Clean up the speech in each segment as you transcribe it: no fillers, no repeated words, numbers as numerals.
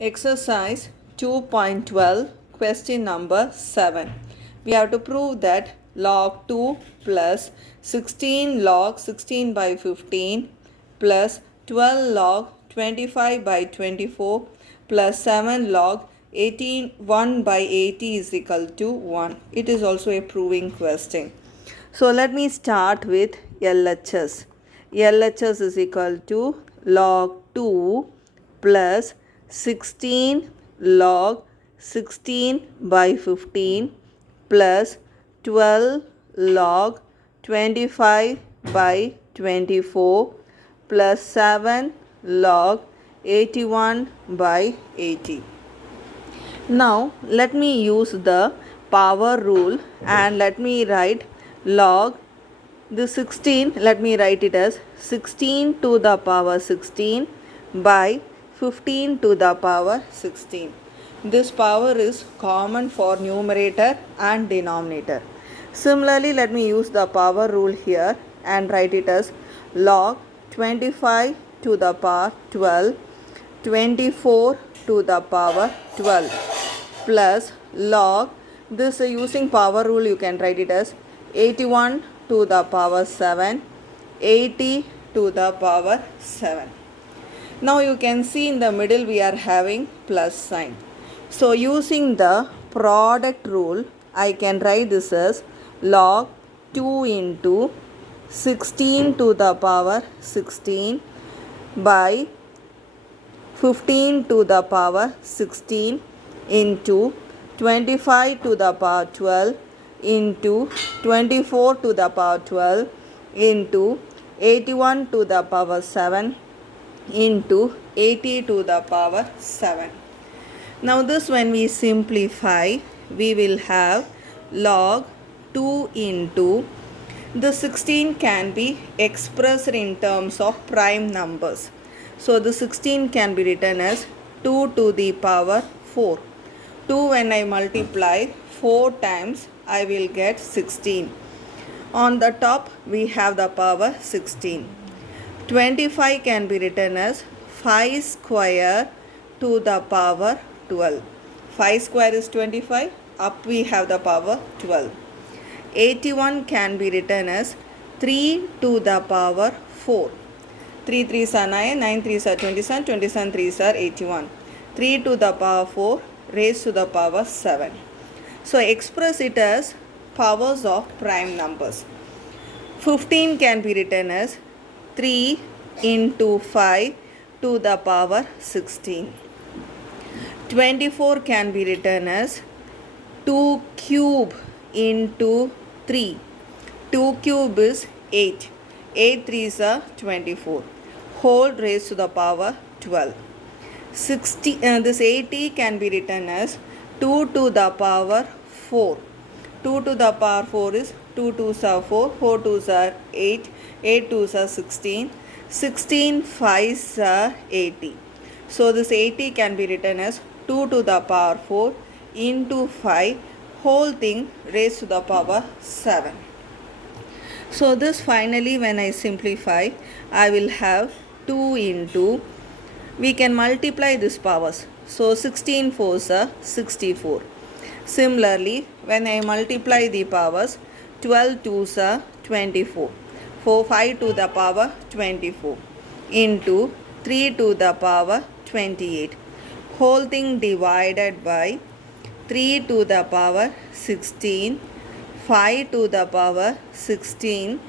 Exercise 2.12, question number 7. We have to prove that log 2 plus 16 log 16 by 15 plus 12 log 25 by 24 plus 7 log 18 1 by 80 is equal to 1. It is also a proving question. So let me start with LHS. LHS is equal to log 2 plus 16 log 16 by 15 plus 12 log 25 by 24 plus 7 log 81 by 80. Now let me use the power rule and let me write log the 16, let me write it as 16 to the power 16 by 15 to the power 16. This power is common for numerator and denominator. Similarly, let me use the power rule here and write it as log 25 to the power 12, 24 to the power 12 plus log this using power rule you can write it as 81 to the power 7, 80 to the power 7. Now you can see in the middle we are having plus sign. So using the product rule I can write this as log 2 into 16 to the power 16 by 15 to the power 16 into 25 to the power 12 into 24 to the power 12 into 81 to the power 7 into 80 to the power 7. Now this when we simplify we will have log 2 into the 16 can be expressed in terms of prime numbers. So the 16 can be written as 2 to the power 4. 2 when I multiply 4 times I will get 16. On the top we have the power 16. 25 can be written as 5 square to the power 12. 5 square is 25. Up we have the power 12. 81 can be written as 3 to the power 4. 3 3s are 9, 9 3s are 27, 27 3s are 81. 3 to the power 4 raised to the power 7. So express it as powers of prime numbers. 15 can be written as 3 into 5 to the power 16. 24 can be written as 2 cube into 3. 2 cube is 8. 8 3s are 24. Whole raised to the power 12. This 80 can be written as 2 to the power 4. 2 to the power 4 is 2 2s are 4, 4 2s are 8, 8 2s are 16, 16 5s are 80. So this 80 can be written as 2 to the power 4 into 5 whole thing raised to the power 7. So this finally when I simplify I will have 2 into, we can multiply these powers. So 16 4s are 64. Similarly, when I multiply the powers, 12 2s are 24. 4 5 to the power 24 into 3 to the power 28. Whole thing divided by 3 to the power 16, 5 to the power 16,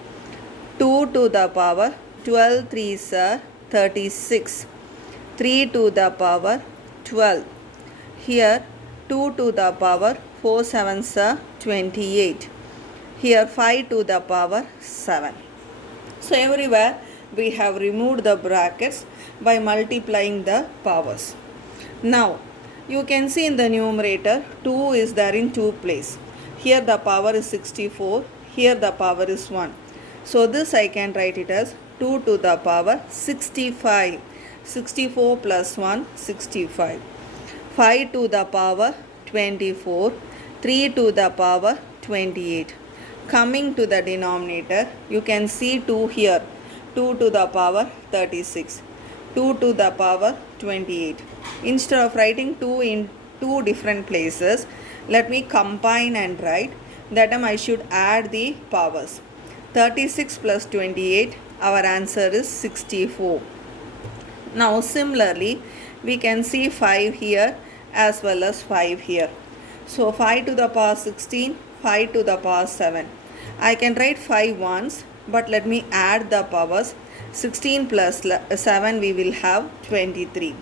2 to the power 12 3s are 36. 3 to the power 12. Here 2 to the power 4 7s are 28. Here 5 to the power 7. So everywhere we have removed the brackets by multiplying the powers. Now you can see in the numerator 2 is there in 2 places. Here the power is 64. Here the power is 1. So this I can write it as 2 to the power 65. 64 plus 1, 65. 5 to the power 24. 3 to the power 28. Coming to the denominator, you can see 2 here. 2 to the power 36. 2 to the power 28. Instead of writing 2 in two different places, let me combine and write. That time I should add the powers. 36 plus 28, our answer is 64. Now similarly, we can see 5 here as well as 5 here. So 5 to the power 16, 5 to the power 7. I can write 5 once, but let me add the powers. 16 plus 7 we will have 23.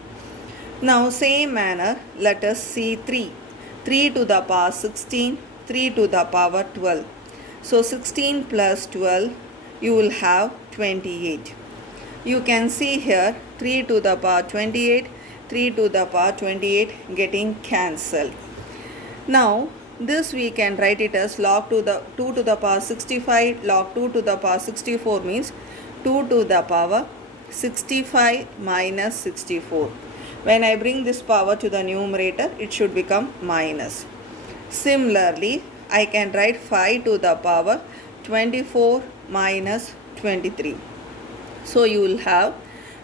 Now same manner, let us see 3. 3 to the power 16, 3 to the power 12. So 16 plus 12 you will have 28. You can see here 3 to the power 28, 3 to the power 28 getting cancelled. Now this we can write it as log 2 to the power 65, log 2 to the power 64 means 2 to the power 65 minus 64. When I bring this power to the numerator, it should become minus. Similarly, I can write 5 to the power 24 minus 23. So you will have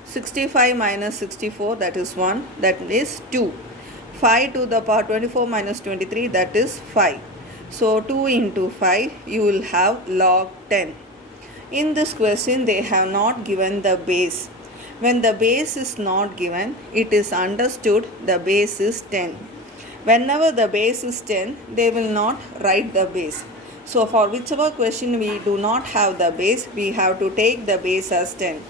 65 minus 64, that is 1, that is 2. 5 to the power 24 minus 23, that is 5. So 2 into 5, you will have log 10. In this question, they have not given the base. When the base is not given, it is understood the base is 10. Whenever the base is 10, they will not write the base. So for whichever question we do not have the base, we have to take the base as 10.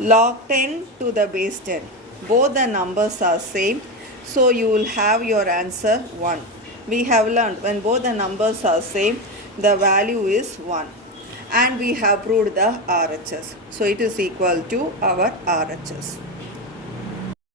Log 10 to the base 10. Both the numbers are same. So you will have your answer 1. We have learned when both the numbers are same, the value is 1. And we have proved the RHS. So it is equal to our RHS.